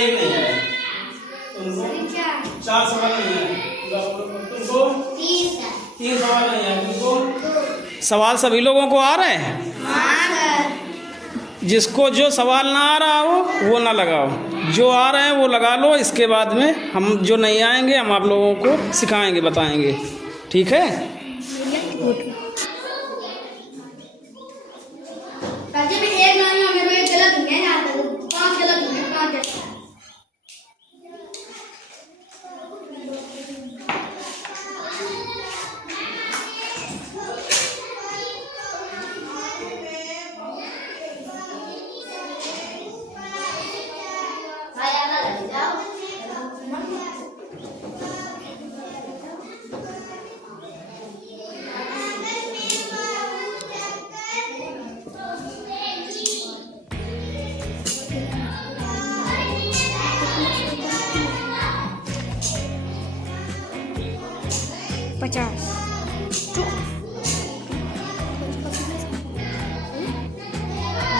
एक नहीं आया, तुमको 4 सवाल नहीं आए, तुमको 3 सवाल नहीं आए, तुमको सवाल सभी लोगों को आ रहे हैं। जिसको जो सवाल ना आ रहा हो वो ना लगाओ, जो आ रहे हैं वो लगा लो। इसके बाद में हम जो नहीं आएंगे हम आप लोगों को सिखाएंगे, बताएंगे, ठीक है।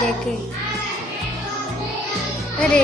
देखे अरे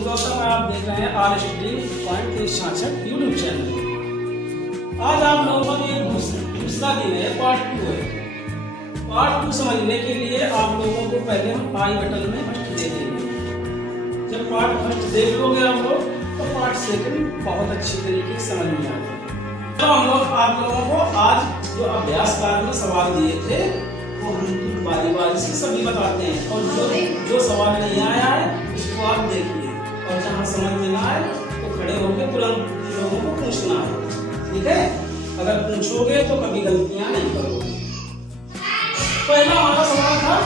दोस्तों आप देख रहे हैं RSD.66 यूट्यूब चैनल। आज आप लोगों का ये दूसरा दिन है, पार्ट 2 है। पार्ट 2 समझने के लिए आप लोगों को पहले हम आई बटन में फर्स्ट दे देंगे। जब पार्ट फर्स्ट देख लोगे आप लोग तो पार्ट सेकंड बहुत अच्छी तरीके से समझ में आ जाएगा। तो हम लोग आप लोगों को आज जो अभ्यास कार्य में सवाल दिए थे वो हम बारी बारी से सभी बताते हैं, और जो सवाल नहीं आया है उसको आप देखिए, और जहाँ समझ में ना आए तो खड़े होकर तुरंत लोगों को पूछना है, ठीक है। अगर पूछोगे तो कभी गलतियां नहीं करोगे। पहला हमारा सवाल था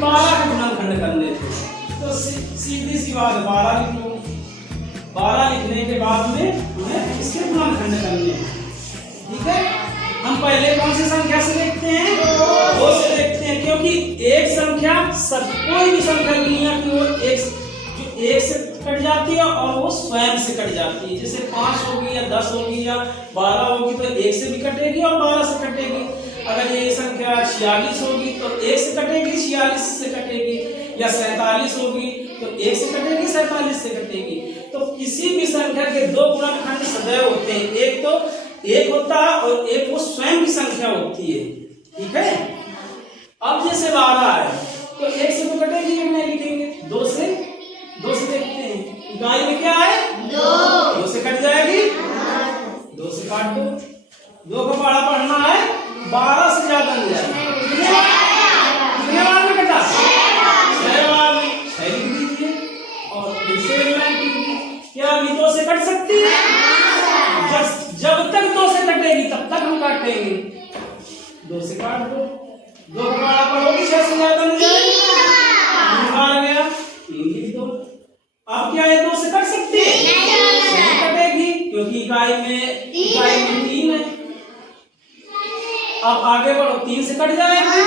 12 के गुणनखंड करने थे, तो सीधी सी बात 12 लिख लो। 12 लिखने के बाद में हमें इसके गुणनखंड करने हैं, ठीक है। हम पहले कौन सी संख्या से देखते हैं? 2 से देखते हैं, क्योंकि एक संख्या कोई भी संख्या दुनिया की वो एक से कट जाती है और वो स्वयं से कट जाती है। जैसे 5 होगी या 10 होगी या 12 होगी तो 1 से भी कटेगी और 12 से कटेगी। अगर ये संख्या 46 होगी तो 1 से कटेगी, 46 से कटेगी, या 47 होगी तो 1 से कटेगी, 47 से कटेगी। तो किसी भी संख्या के 2 गुणनखंड सदैव होते हैं, एक तो 1 होता है और एक वो स्वयं की संख्या होती है, ठीक है। अब जैसे 12 है तो 1 से तो कटेगी, नहीं लिखेंगे, 2 से देखते हैं। इकाई में क्या है? 2 से कट जाएगी, 2 से काट दो। 2 का पहाड़ा पढ़ना है, 12 से ज्यादा नहीं जाएगा। कितने बार में कटा? 6 बार में 6 लिख दीजिए और फिर से क्या अभी 2 से कट सकती है? जब तक 2 से कटेगी तब तक हम काटेंगे। 2 से काट दो, 2 का पहाड़ा पढ़ोगी, 6 से ज्यादा नहीं जाएगा। 3 लिख दो। अब क्या है 2 से कट सकती है? नहीं कटेगी, क्योंकि इकाई में 3 है। अब आगे बढ़ो, 3 से कट जाएगी,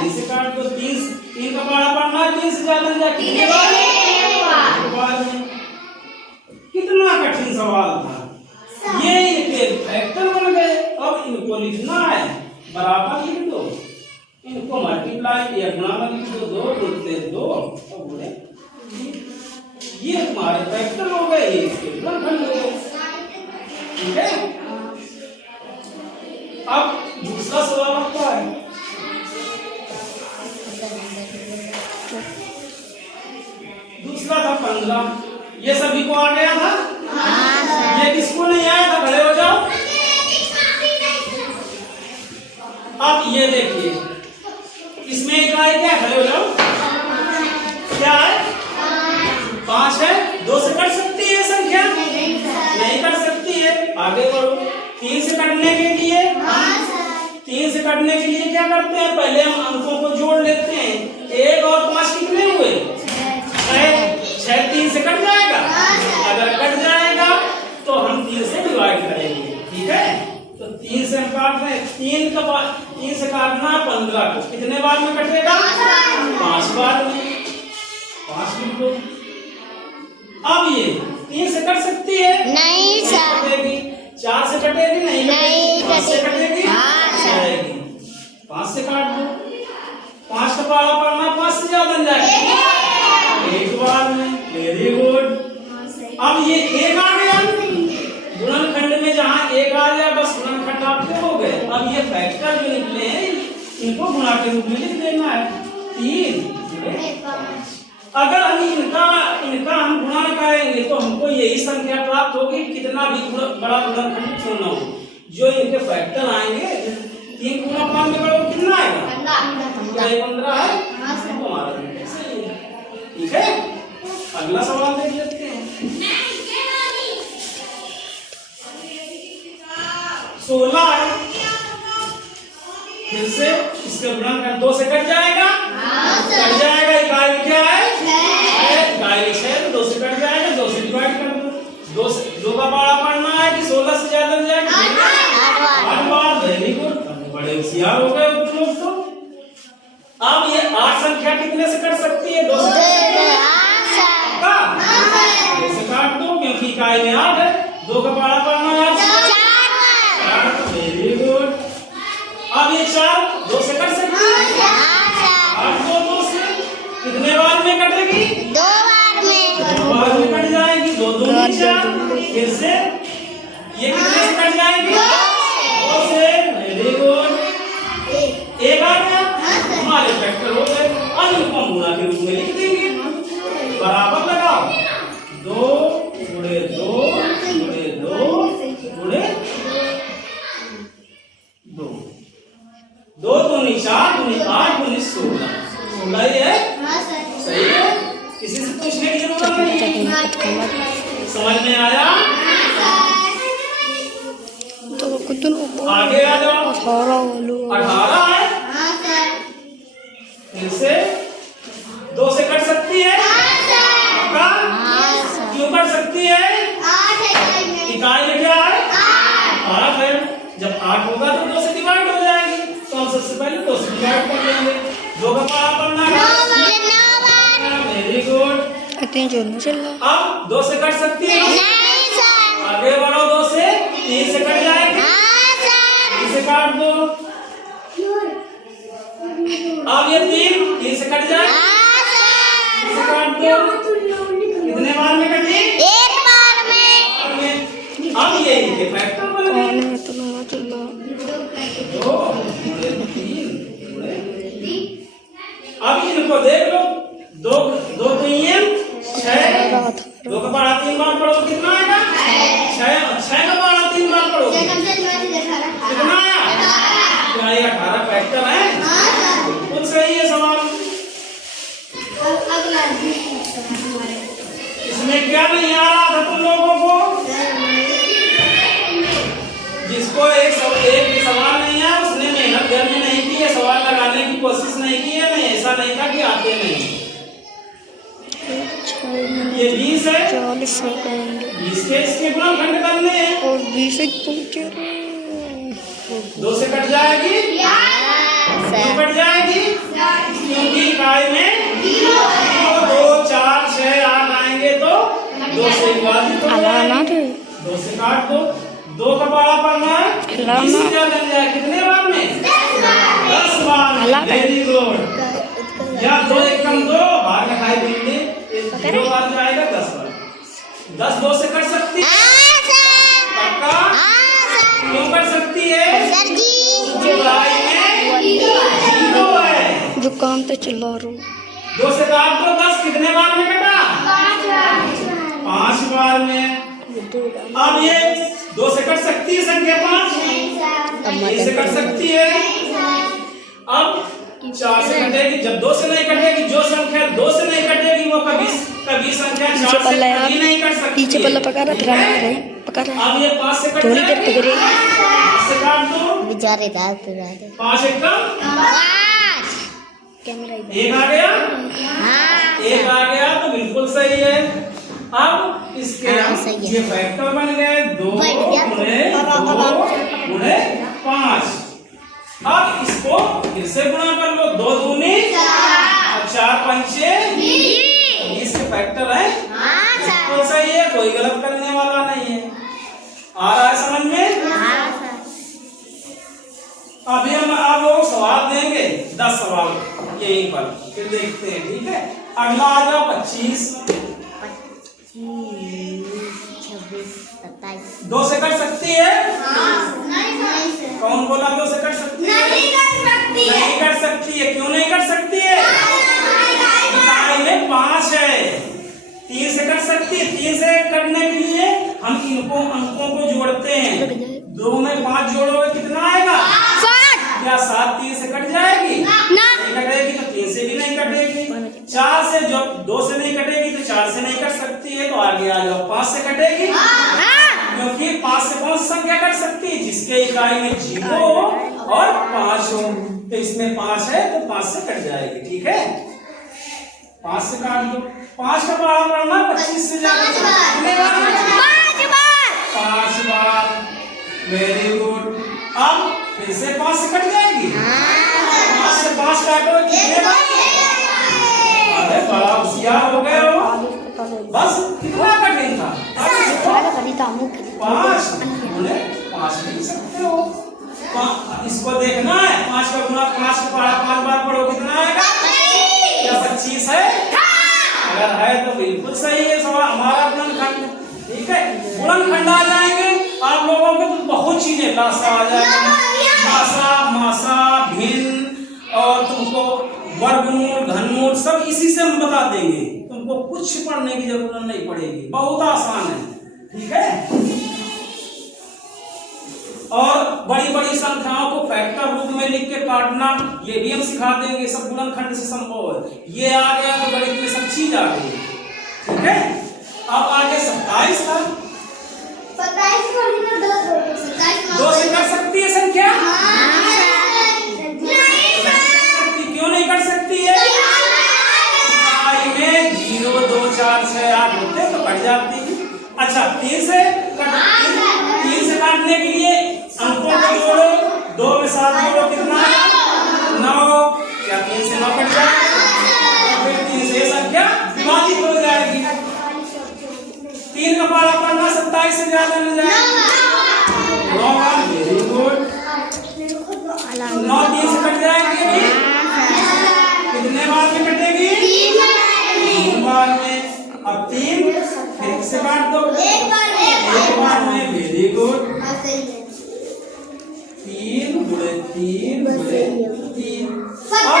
3 से काट दो। 3 का पहाड़ा पढ़ना है, 3 से ज्यादा नहीं जाएगी। कितने बार में? कितना कठिन सवाल था ये, इनके फैक्टर बन गए। अब इनको लिखना है, बराबर लिख दो, इनको मल्टीप्लाई या गुणा लिख दो, 2 गुणित 2 और गुणे, ये तुम्हारे फैक्टर हो गए, ये इसके गुणनखंड हो गए, ठीक है। अब दूसरा सवाल आपका है, दूसरा था 15। ये सभी को आ गया था? ये किसको नहीं आया था? खड़े हो जाओ। अब ये देखिए, इसमें इकाई क्या? खड़े हो जाओ, क्या है? 5 है। 2 से कट सकती है संख्या? नहीं कट सकती है। आगे बढ़ो, 3 से कटने के लिए 3 से कटने के लिए क्या करते हैं, पहले हम अंकों को जोड़ लेते हैं। 1 और 5 कितने हुए? 6। 3 से कट जाएगा। अगर कट जाएगा तो हम 3 से डिवाइड करेंगे, ठीक है। तो 3 से हम काट रहे हैं, 3 से काटना 15 को कितने बार में कटेगा? 5 बार में। 5 लिख दो। अब ये 3 से कट सकती है? नहीं सर। कटेगी। 4 से कटेगी? नहीं 5 से कटेगी? जाएगी। 5 से काट दो। 5 का पारा पढ़ना 5 से ज्यादा बन जाएगा। एक बार में। Very good. अब ये 1 आ गया गुणनखंड में, जहाँ 1 आ जाए बस गुणनखंड आपके हो गए। अब ये फैक्टर जो निकले हैं इनको गुणा के रूप में लिख देना है। 3 अगर हम इनका हम गुणा करेंगे तो हमको यही संख्या प्राप्त होगी, कितना भी बड़ा गुणनखंड क्यों ना हो। जो इनके फैक्टर आएंगे 3 गुणा 5 में करो कितना आएगा? 15 है। हमारा सही है, ठीक है। अगला सवाल देख लेते हैं। 16 है, फिर से इसका गुणनखंड 2 से कट जाएगा। कट जाएगा। इकाई क्या है? 6। इकाई 6 तो 2 से कट जाएगा। 2 से डिवाइड कर दो। 2 का पारा पढ़ना है कि 16 से ज्यादा बन जाएगा? 8 बार। Very good. बड़े होशियार हो गए लोग तो। अब ये 8 संख्या कितने से कट सकती है? 2 से काट दो क्योंकि इकाई में 8 है। 2 का पारा पढ़ना है 4। Very good. अब ये 4 2 से कट सकती है? 8 2 से कितने बार में कटेगी? 2 बार में। 2 बार में कट जाएगी। 2 2 4। फिर से ये कितने से कट जाएगी? 2 से। Very good. 1 आ गया। हमारे फैक्टर हो गए। अब इनको हम गुणा के रूप में लिख देंगे। बराबर लगाओ। 2 गुणे 2 गुणे 2 गुणे 2। 2 दूनी 4 दूनी 8 दूनी 16। 16 ही है। सही है। किसी से पूछने की जरूरत नहीं। समझ में आया? तो कितना आगे आ जाओ। 18 है। फिर से 2 से कट सकती है? क्यों कट सकती है? इकाई में क्या है? 8 है। जब 8 होगा तो 2 से डिवाइड हो जाएगी, तो हम सबसे पहले 2 से डिवाइड कर लेंगे। 2 का पारा पढ़ना है। Very good. अब 2 से कट सकती है? आगे बढ़ो। 2 से 3 से कट जाएगी। 3 से काट दो। अब ये 3 से कट जाए। 3 से काट दो। कितने बार में कटी? 1 बार में। अब ये इनके फैक्टर बन गए। 2 अब इनको देख लो। 2 2 3 6। 2 का पारा 3 बार पढ़ो कितना आएगा? 6 का पारा 3 बार पढ़ो कितना आया? 18 फैक्टर है। बिल्कुल सही है सवाल। इसमें क्या नहीं आ रहा था तुम लोगों को? जिसको एक सवाल नहीं है उसने मेहनत घर में नहीं की है, सवाल लगाने की कोशिश नहीं की है। नहीं, ऐसा नहीं था कि आते नहीं। ये 20 है। 40 20 के इसके गुणनखंड करने हैं और 20 पहुंचे। 2 से कट जाएगी? क्यों कट जाएगी? क्योंकि इकाई में 2 4 6 8 आएंगे तो 2 से विभाजित हो जाएगी। 2 से काट दो। 2 का पारा पढ़ना है। 20 से ज्यादा बन जाए कितने बार में? 10 बार। Very good. या 2 एकम 2 भाग लिखाई बिंदे 0 बार जाएगा 10 बार। 10 2 से कट सकती है? पक्का? क्यों कट सकती है? इकाई में 0 है। दुकान पे चिल्ला रहा हूँ। 2 से काट दो। 10 कितने बार में कटा? 5 बार में। अब ये 2 से कट सकती है संख्या 5? 3 से कट सकती है। अब 4 से कटेगी। जब 2 से नहीं कटेगी, जो संख्या 2 से नहीं कटेगी वो कभी संख्या 4 से कभी नहीं कट सकती। पीछे पल्ला पका रहा, फिर पका रहा। अब ये 5 से कट थोड़ी देर पकड़ेगी। से काट दो। बेचारे दाल तो दाल 5 एक कम, कैमरा 1 आ गया, हाँ 1 आ गया तो बिल्कुल सही है। अब इसके हाँ, हम सही है। ये फैक्टर बन गए 2 बैठ गया। गुणे 5। अब इसको फिर से गुणा कर लो, 2 दूनी 4 4 पंचे 20 के फैक्टर है। हाँ सर तो सही है, कोई गलत करने वाला नहीं है। आ रहा है समझ में? हाँ सर अभी हम आप लोग सवाल देंगे 10 सवाल यहीं पर, फिर देखते हैं। ठीक है, अगला आ जाओ 25। 26 27 2 से कट सकती है? कौन बोला 2 से कट सकती है? नहीं कट सकती है। क्यों नहीं कट सकती है? इकाई में 5 है। 3 से कट सकती है। 3 से कटने के लिए हम इनको अंकों को जोड़ते हैं। 2 में 5 जोड़ोगे कितना आएगा? क्या 7 3 से कट जाएगी? नहीं कटेगी, तो 3 से भी नहीं कटेगी। 4 से जो 2 से नहीं कटेगी तो 4 से नहीं कट सकती है। तो आगे आ जाओ, 5 से कटेगी, क्योंकि 5 से कौन सी संख्या कट सकती है? जिसके इकाई में 0 और 5 हो। तो इसमें 5 है तो 5 से कट जाएगी। ठीक है, 5 से काट दो। 5 का पहाड़ा पढ़ना 25 से ज्यादा 5 बार। Very good. अब फिर से 5 से कट जाएगी। 5 से 5 काटो कितने बार? अरे बड़ा होशियार हो गए हो। बस कितना कठिन था? 5 गुणे 5 लिख सकते हो। इसको देखना है, 5 का गुणा 5 का पहाड़ा 5 बार पढ़ो, कितना आएगा? क्या 25 है? अगर है तो बिल्कुल सही है सवाल हमारा गुणनखंड। ठीक है, गुणनखंड आ जाएंगे आप लोगों को तो बहुत चीजें लासा आ जाएगा, मासा भिन्न, और तुमको वर्गमूल घनमूल सब इसी से हम बता देंगे। तुमको कुछ पढ़ने की जरूरत नहीं पड़ेगी, बहुत आसान है। ठीक है, और बड़ी बड़ी संख्याओं को फैक्टर रूप में लिख के काटना ये भी हम सिखा देंगे। सब गुणनखंड से संभव है। ये आ गया तो बड़ी बड़ी सब चीज आ गई। ठीक है, अब आगे 27 था। 2 से कर सकती है संख्या? क्यों नहीं कर सकती है? इकाई में 0 2 4 6 8 होते तो कट जाती है। अच्छा, 3 से काटने के लिए अंकों को जोड़ो, 2 में 7 जोड़ो, कितना है? 9। क्या 3 से 9 कट जाएगा? फिर 3 से संख्या विभाजित हो जाएगी। 3 का पहाड़ा पढ़ना 27 से ज्यादा मिल जाएगा। 9 वेरी गुड। 9 3 से कट जाएगी। कितने बार में कटेगी? 3 बार में। अब 3 फिर से काट दो, 1 बार में। Very good. 3 गुणे 3 गुणे 3। अब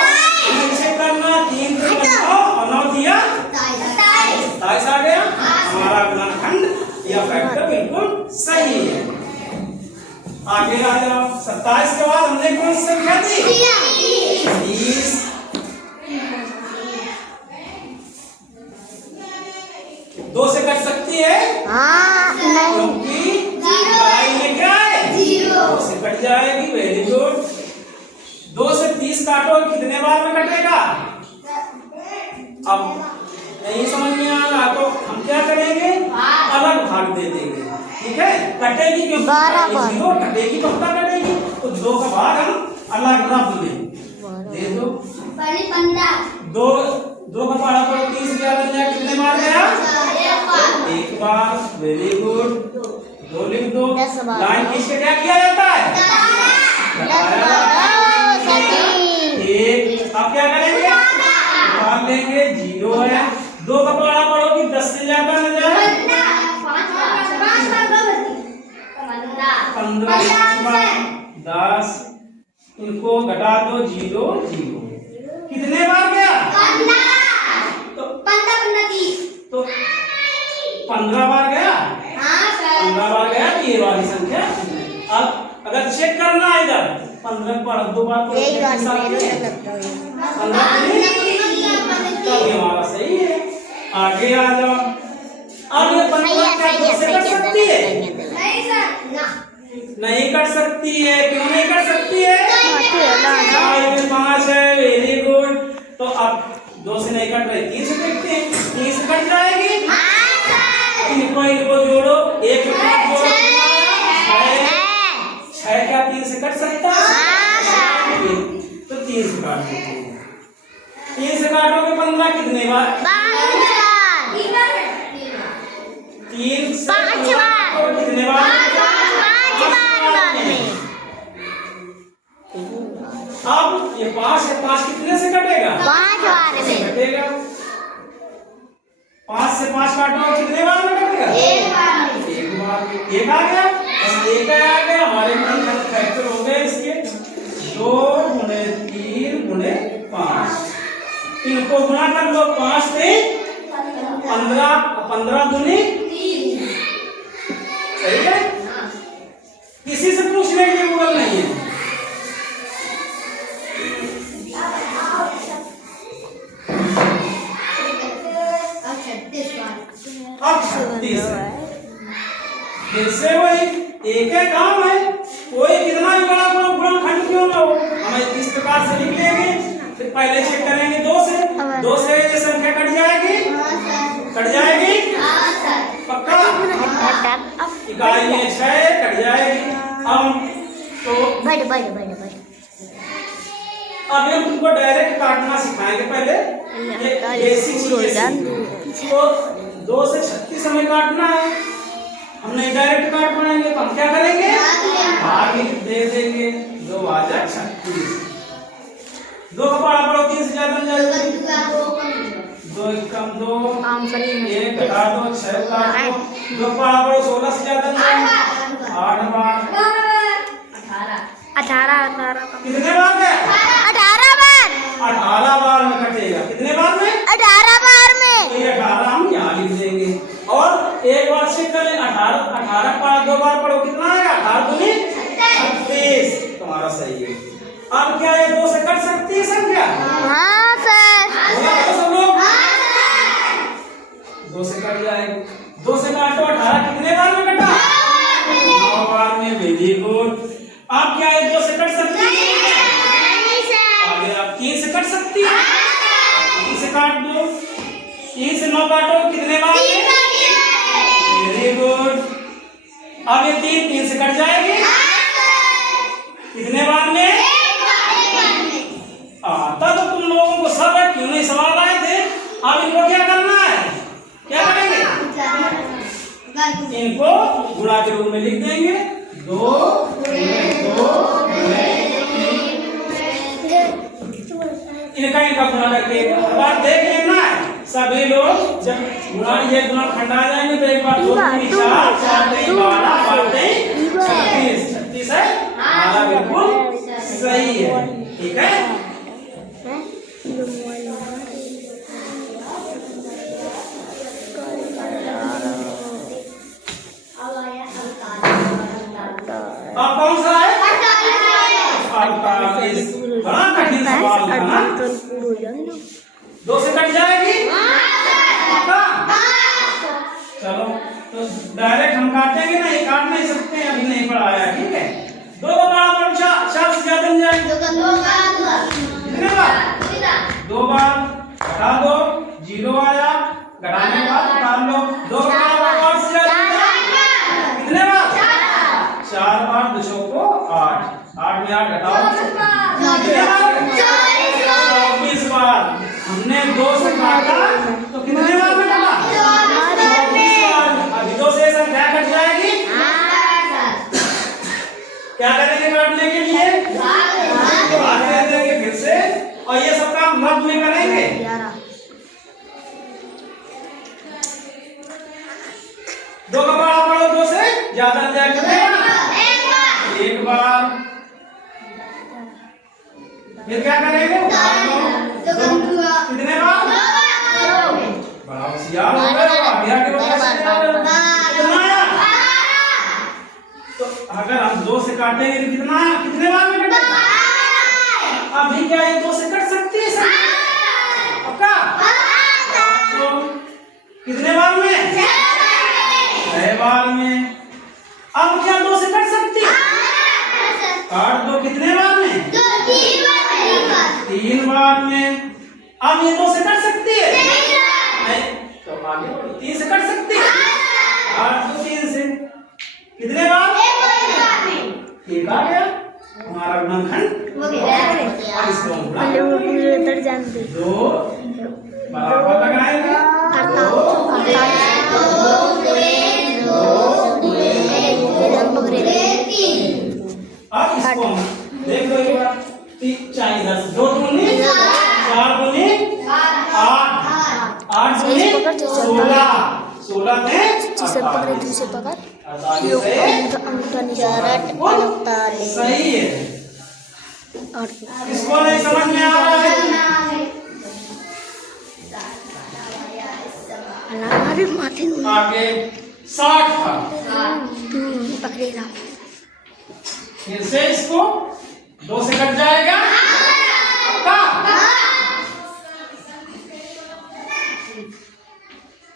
चेक करना, 3 को 9 और 9 दिया 27 आ गया। हमारा गुणनखंड या फैक्टर बिल्कुल सही है। आगे आ जाओ, 27 के बाद हमने कौन सी संख्या दी? 30। 2 से कट सकती है? क्योंकि इकाई में क्या है? 2 से कट जाएगी। Very good. 2 से 30 काटो, कितने बार में कटेगा? अब नहीं समझ में आ रहा तो हम क्या करेंगे? अलग भाग दे देंगे। ठीक है, कटेगी क्योंकि 0 कटेगी, पक्का कटेगी, तो 2 का भाग हम अलग रख दे दो। 2 का पहाड़ा पर 30 से ज्यादा जाए, कितने बार गया? 1 बार। Very good. 2 लिख दो। लाइन खींच के क्या किया जाता है? अब क्या करेंगे? मान लेंगे 0 है। 2 का पहाड़ा पढ़ो कि 10 से ज्यादा न जाए। 15 10, इनको घटा दो, 0 0। कितने बार गया? तो 15 बार गया। 15 बार गया ये वाली संख्या। अब अगर चेक करना है इधर 15 पर 2 बार तो 15 हमारा सही है। आगे आ जाओ। अब ये 15 क्या 2 से कट सकती है? नहीं कट सकती। सकती है, क्यों नहीं कर सकती है? 5 में 5 है, वेरी गुड। तो अब 2 से नहीं कट रही, 3 से देखते हैं, 3 से कट जाएगी। इनको जोड़ो, 1 में 5 जोड़ो, 6 क्या 3 से कट सकता है? तो 3 से काट देते हैं। 3 से काटोगे 15 कितने बार? 3 से 5 बार। कितने बार? 5 बार में। अब ये 5 है, 5 कितने से कटेगा? 5 बार में कटेगा। 5 से 5 काटो, कितने बार में कटेगा? 1 बार में। 1 बार। 1 आ गया, बस 1 आ गया। हमारे फैक्टर हो गए इसके 2 गुणे 3 गुणे 5। इनको गुणा कर लो, 5 से 15, 15 दूनी 30। सही है? किसी से पूछने के लिए गूगल नहीं है। अब 36 है। फिर से वही एक है काम है, कोई कितना भी बड़ा गुणनखंड क्यों ना हो, हमें इस प्रकार से लिख लेंगे। फिर पहले चेक करेंगे 2 से ये संख्या कट जाएगी, कट जाएगी पक्का। इकाई में 6 कट जाएगी। अब तो अब हम तुमको डायरेक्ट काटना सिखाएंगे। पहले बेसिक चीजें, तो 2 से 36 हमें काटना है। हमने डायरेक्ट काट बनाएंगे तो हम क्या करेंगे? भाग दे देंगे। 2 आ जाए 36, 2 का पारा पड़ो 3 से ज्यादा न जाए, 2 कम 2, 1 घटा दो, 6 काट दो, 2 का पारा पड़ो 16 से ज्यादा न जाए, 8 बार, 18 कितने बार में? 18 बार। 18 बार में कटेगा। कितने बार में? 18 बार में। तो ये 18 हम यहाँ लिख देंगे और एक बार चेक कर लें। 18 पारा 2 बार पढ़ो, कितना आएगा? 18 दूनी 36। तुम्हारा सही है। अब क्या ये 2 से कट सकती है संख्या? हाँ सर। बोला तो सब लोग। 2 से कट जाएगी। 2 से काटो, 18 कितने बार में कटा? 9 बार में। Very good. अब क्या ये 2 से कट सकती है? आगे आप 3 से कट सकती है? 3 से काट दो, 3 से 9 काटो, कितने बार में? Very good. अब ये 3 से कट जाएगी, कितने बार में? तब तो तुम लोगों को सब है, क्यों नहीं सवाल आए थे। अब इनको क्या करना है? क्या करेंगे? इनको गुणा के रूप में लिख देंगे। 2 गुणे 2 गुणे 3। इनका गुणा करके बात देख लेना है सभी लोग। जब ये गुणनखंड आ जाएंगे तो एक बार 2 3 4 4 3 12 12 3 36 36 है। हमारा बिल्कुल सही है। ठीक है। अब कौन सा है? बड़ा कठिन सवाल था ना। 2 से कट जाएगी? चलो तो डायरेक्ट हम काटेंगे ना, ये काट नहीं सकते हैं, अभी नहीं पढ़ाया। ठीक है। 2 का बराबर 4 से ज्यादा नहीं जाएगी। कितने बार? 2 बार। घटा दो, 0 आया, घटाने के बाद निकाल लो। 2 का बराबर 8 से ज्यादा नहीं जाएगी। कितने बार? 4 बार। 2 को 8, 8 में 8 घटाओ, 24 बार। हमने 2 से काटा तो कितने बार में कटा? 24 बार। अभी 2 से संख्या कट जाएगी। क्या करेंगे काटने के लिए? भाग दे देंगे फिर से, और ये सब काम मध्य में करेंगे। 2 का बड़ा पढ़ो, 2 से ज्यादा न जाए, एक बार। फिर क्या करेंगे? कितने बार? बड़ा होशियार हो गए हो। अभी आगे कितना आया? तो अगर हम 2 से काटेंगे तो कितना आया? कितने बार में कटेगा? अभी क्या ये 2 से कट सकती है? पक्का? तो कितने बार में? 6 बार में। अब क्या 2 से कट सकती है? काट दो कितने बार में? 3 बार में। अब ये 2 से कट सकती है नहीं, तो आगे बढ़ो। 3 से कट सकती है, काट दो 3 से। कितने बार? एक आ गया हमारा गुणनखंड। और इसको हम गुणा करेंगे। 2 बराबर लगाएंगे। अब इसको हम देख लो एक बार। 4 10 2 दूनी 4 दूनी 8 8 दूनी 16 16 में जिसे पकड़े दूसरे पकड़ 48 सही है। इसको नहीं समझ में आ रहा है? अरे माथे आगे 60 का पकड़ेगा। फिर से इसको 2 से कट जाएगा पक्का।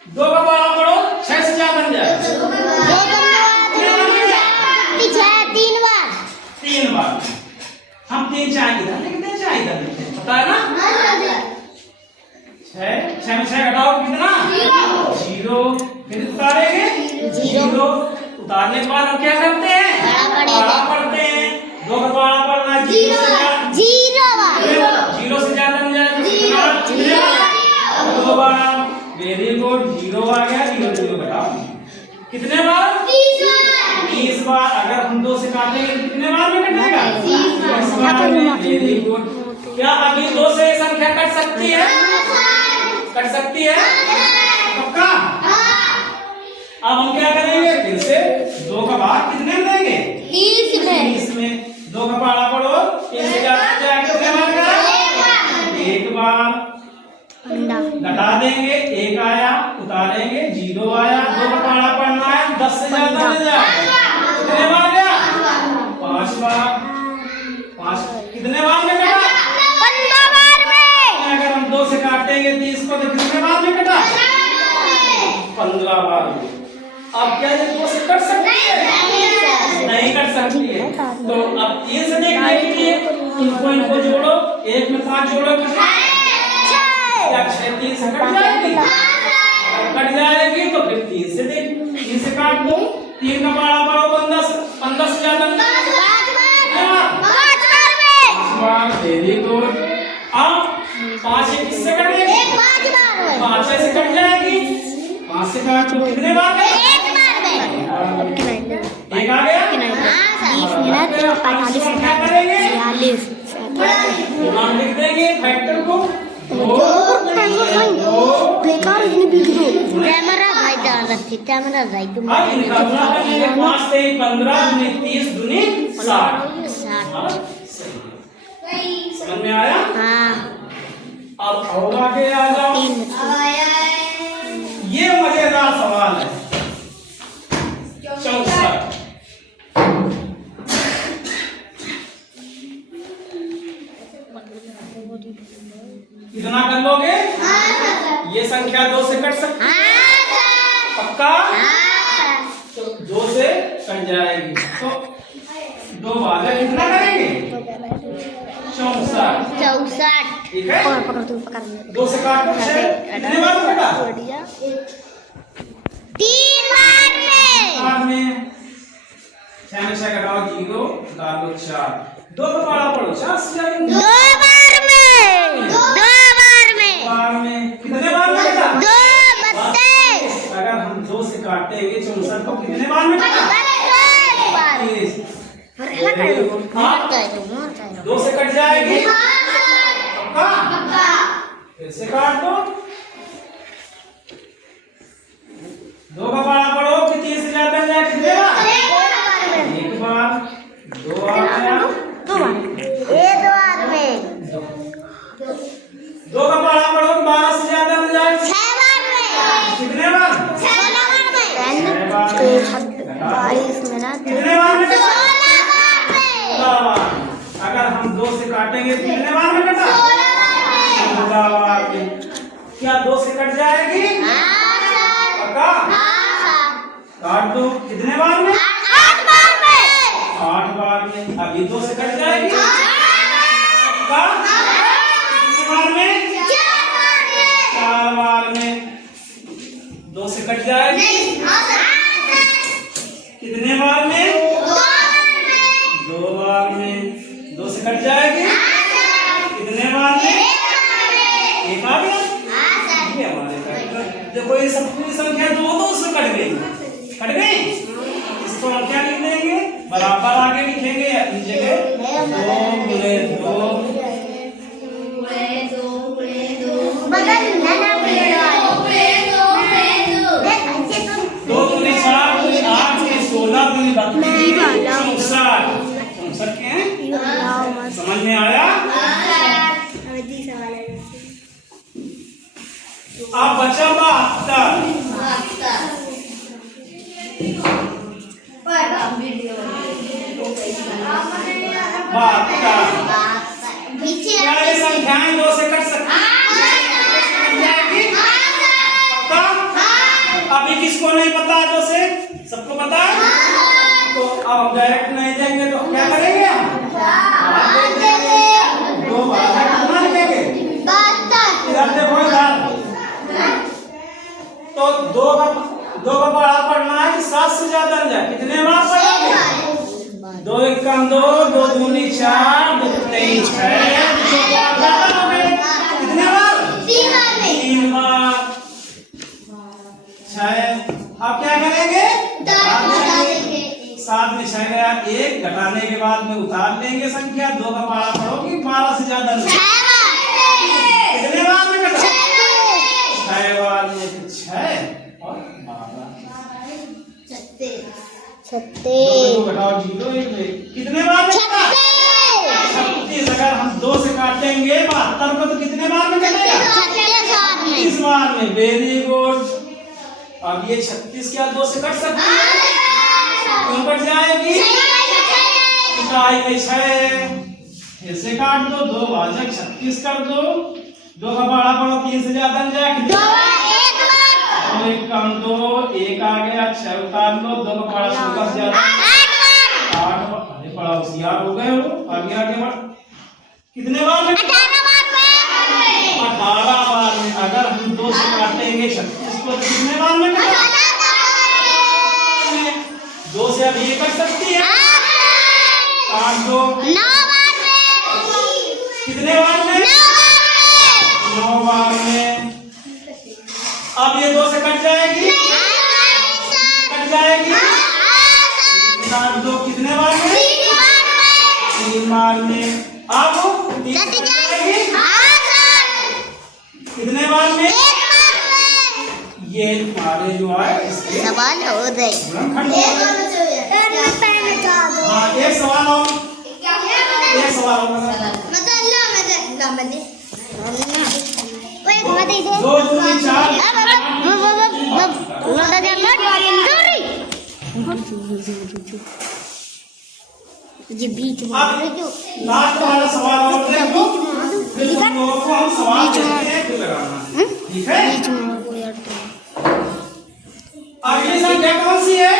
2 का बड़ा पड़ो 6 से ज्यादा बन जाए। 3 बार हम 3 चाय इधर लिखते हैं, चाय इधर लिखते हैं, पता है ना? 6 में 6 घटाओ कितना? 0। फिर उतारेंगे 0। उतारने के बाद हम क्या करते हैं? बड़ा पढ़ते हैं। 2 का बड़ा पढ़ना है 0 से ज्यादा बन जाए। 2 बार। Very good. 0 आ गया। 0 0 घटाओ कितने बार? 30 बार। अगर हम 2 से काटेंगे तो कितने बार में कटेगा? 30 बार में। Very good. क्या अभी 2 से संख्या कट सकती है? कट सकती है पक्का। अब हम क्या करेंगे? फिर से 2 का भाग कितने में देंगे? 30 में। 2 का पहाड़ा पढ़ो 3 से ज्यादा कितने बार का? 1 बार। घटा देंगे 1 आया, उतारेंगे 0 आया। 2 का पहाड़ा पढ़ना है 10 से ज्यादा मिल जाए। कितने बार गया? 5 बार। 5 कितने बार में कटा? 15 बार में। अगर हम 2 से काटेंगे 30 को तो कितने बार में कटा? 15 बार में। अब क्या ये 2 से कट सकती है? नहीं कट सकती है। तो अब 3 से देखने के लिए इनको जोड़ो। 1 में 5 जोड़ो कितना? 6 3 से कट जाएगी। कट जाएगी तो फिर 3 से देख 3 से काट दो। 3 का बड़ा बड़ा 15 से ज्यादा 5 बार। Very good. अब 5 से किससे कटेगी? 5 से कट जाएगी। 5 से काट दो कितने बार? 1 आ गया। 20 मिनट 45 मिनट 46 लिख देंगे फैक्टर को। बेकार इतनी वीडियो कैमरा भाई डाल रखी कैमरा भाई तुम। अब इनका गुणा करेंगे 5 से 15 दूनी 30 दूनी 60। समझ में आया? हाँ। अब और आगे आ जाओ। ये मजेदार सवाल है। 64 कितना कर लोगे? ये संख्या 2 से कट सकती है पक्का। तो 2 से कट जाएगी तो 2 भागा कितना करेंगे? 64। ठीक है। 2 से काट दो 6 कितने बार कटा? 3 बार में। 6 में 6 घटाओ 0 डालो 4। 2 का पारा पढ़ो 4 से जाएंगे 2 बार में। 2 बार में। बार में कितने बार में कटा? 2 32। अगर हम 2 से काटेंगे 64 को कितने बार में कटा? 30। 2 से कट जाएगी पक्का। फिर से काट दो। 2 का पारा पढ़ो कि 30 से ज्यादा जाए कितने बार? 1 बार। 2 आ गया। 2 बार में। 2 का पारा पढ़ो कि 12 से ज्यादा मिल जाए 6 बार में। कितने बार? 16 बार में। 22 मिनट कितने बार में कटा? 16 बार में। अगर हम 2 से काटेंगे तो कितने बार में कटा? 16 बार में। क्या 2 से कट जाएगी पक्का? काट दो कितने बार में? 8 बार में। 8 बार में। अभी 2 से कट जाएगी। का? कितने बार में? 4 बार में। 2 से कट जाएगी। कितने बार में? 2 बार में। 2 से कट जाएगी। कितने बार में? 1 आ गया। ये हमारे देखो ये सब पूरी संख्या 2 उसमें कट गई। कट गई। इसको हम क्या लिख देंगे? बराबर आगे लिखेंगे या इस जगह 2 गुणे 2 दूनी 4 दूनी 8 दूनी 16 दूनी 64 के हैं। समझ में आया? अब बचा 72। क्या ये संख्याएं 2 से कट सकती हैं? अभी किसको नहीं पता है 2 से? सबको पता है? तो अब डायरेक्ट नहीं देंगे तो क्या करेंगे? दो बार कितना लिखेंगे? इधर देखो इधर। तो 2 का बड़ा पढ़ना है कि 7 से ज्यादा न जाए। कितने बार पढ़ेंगे? 2 1 का 2, 2 दूनी 4, 2 3 6। कितने बार? 3 बार। 6। अब क्या करेंगे? 7 में 6 गया 1, घटाने के बाद में उतार लेंगे संख्या। 2 का बड़ा पढ़ोगी 12 से ज्यादा नहीं। कितने बार में घटा? 6 बार में। 6 और 12। 2 घटाओ 0 1 में। कितने बार में? 36। अगर हम 2 से काटेंगे 72 को तो कितने बार में कटेगा? 36 बार में। Very good. अब ये 36 क्या 2 से कट सकती है? क्यों कट जाएगी? इकाई में 6 फिर से काट दो। 2 भाजक 36 कर दो। 2 का बड़ा पढ़ो 3 से ज्यादा न जाए। 2 1 कम 2 1 आ गया। 6 उतार लो। 2 का बड़ा 16 से ज्यादा 8। अरे बड़ा होशियार हो गए हो। आगे आगे बढ़। कितने बार में? 18 बार में। अगर हम 2 से काटेंगे 36 को तो कितने बार में? 2 से अब ये कट सकती है। काट दो। 9 बार में। कितने बार में? 9 बार में। अब ये 2 से कट जाएगी। कट जाएगी। काट दो। कितने बार में? 3 बार में। अब 3 कट जाएगी। कितने बार में? ये हमारे जो है इसके सवाल हो गए। हाँ एक सवाल और। एक सवाल और। 2 दूनी 4। ये बीच में लास्ट वाला सवाल और देखो। फिर तुम लोगों को हम सवाल देते हैं फिर लगाना। ठीक है? अगली संख्या कौन सी है?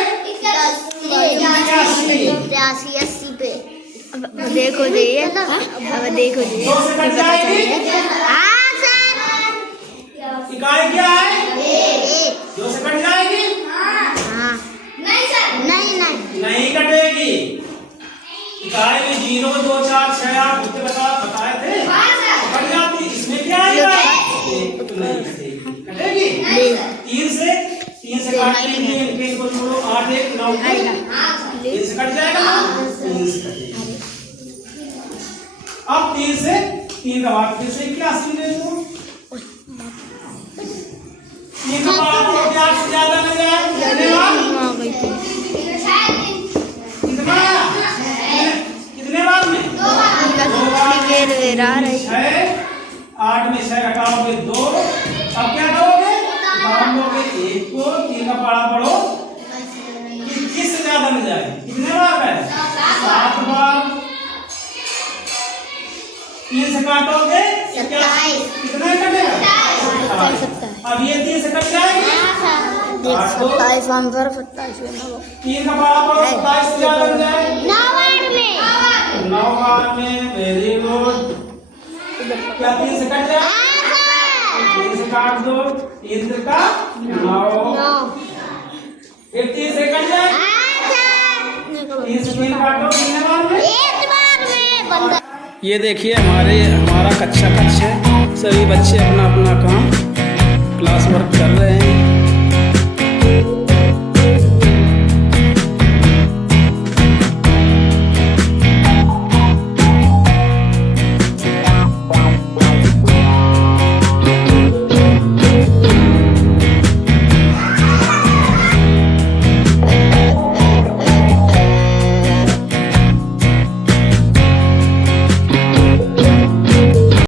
83 80 पे। अब देखो ये ना। अब देखो ये 2 से कट जाएगी। हाँ सर। इकाई क्या है? 2 से कट जाएगी। हाँ नहीं सर। नहीं कटेगी। इकाई में 0 2 4 6 8 उसके बताए थे। कट जाती। इसमें क्या आएगा? तो नहीं कटेगी। कटेगी? 3 से काट लेंगे। इनको छोड़ो 8 1 9 3 से कट जाएगा। 3 से कटेगी। अब 3 से 3 का भाग फिर से 81 ले लो। 3 का भाग को 8 से ज्यादा मिल जाए। कितने बार? कितने बार में? 2 बार में। 8 में 6 घटाओगे 2। अब क्या करोगे? काम लोगे 1 को। 3 का पारा पढ़ो। किस से ज्यादा मिल जाए? कितने बार है? 7 बार। 3 से काटोगे 27। कितना कटेगा? 27। अब ये 3 से कट जाएगी। 27 3 का पारा पढ़ो 27 से ज्यादा मिल जाए। बार में, वेरी गुड। क्या 3 से कट जाए? 3 से काट दो, 3 से का 9। फिर 3 से कट जाए, 3 से 3 काटो, कितने बार में? एक बार में बंद। ये देखिए हमारा कक्षा कक्ष है, सभी बच्चे अपना अपना काम क्लास वर्क कर रहे हैं।